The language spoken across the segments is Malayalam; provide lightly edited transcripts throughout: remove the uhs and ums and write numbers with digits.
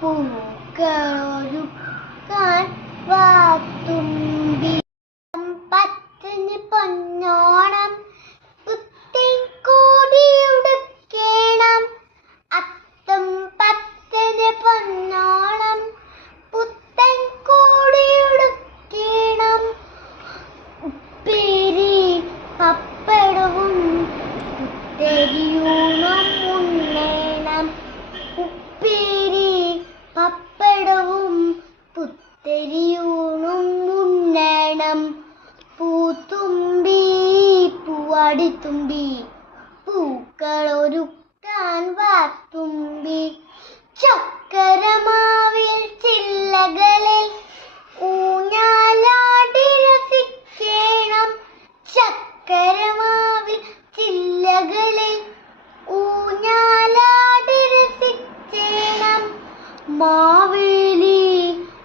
പൂക്കളൊരുക്കാൻ വാത്തുമ്പി. പത്തിന് പൊന്നോണം പുത്തിൻ കോടിയുടുക്കേണം. അത്തം പത്തിന് പൊന്നോണം പുത്തൻ കോടിയുടുക്കേണം. ഉപ്പേരി പപ്പടവും പുത്തരിയൂണും ഉണ്ണേണം. ഉപ്പേരി പപ്പടവും പുത്തരിയൂണും ഉണ്ണേണം. പൂത്തുമ്പി പൂവാടിത്തുമ്പി പൂക്കളൊരുക്കാൻ വാത്തുമ്പി. ചക്കരമാവിൽ ചില്ലകളിൽ ഊഞ്ഞാലാടി രസിക്കേണം. ചക്കരമാവിൽ ചില്ലകളിൽ ഊഞ്ഞാലാടി രസിക്കേണം. മാവേലി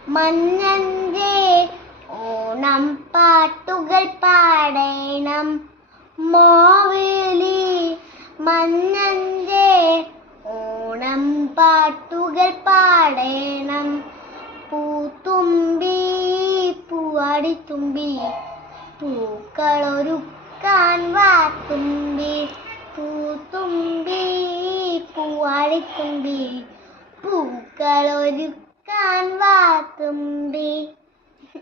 മന്നന്റെ ഓണം പാട്ടുകൾ പാടേണം. മാവേലി മന്നന്റെ ഓണം പാട്ടുകൾ പാടേണം. പൂത്തുമ്പി പൂവാടിത്തുമ്പി പൂക്കളൊരുക്കാൻ വാത്തുമ്പി. പൂത്തുമ്പി പൂവാടിത്തുമ്പി പൂക്കളൊരുക്കാൻ വാത്തുമ്പി.